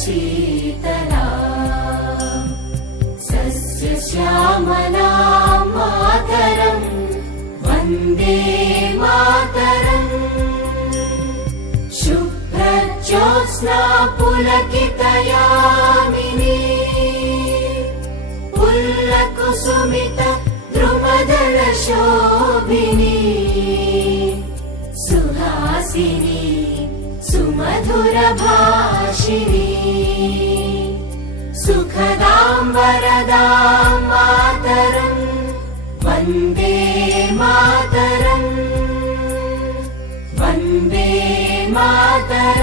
शीतला सस्यश्यामला मातरम् वन्दे मातरम् शुभ्रज्योत्स्ना पुलकितयामिनी पुल्लकुसुमित द्रुमदल शोभिनी सुहासिनी सुमधुर भाषिणी सुखदां वरदां मातरम् वन्दे मातरम् वन्दे मातरम्।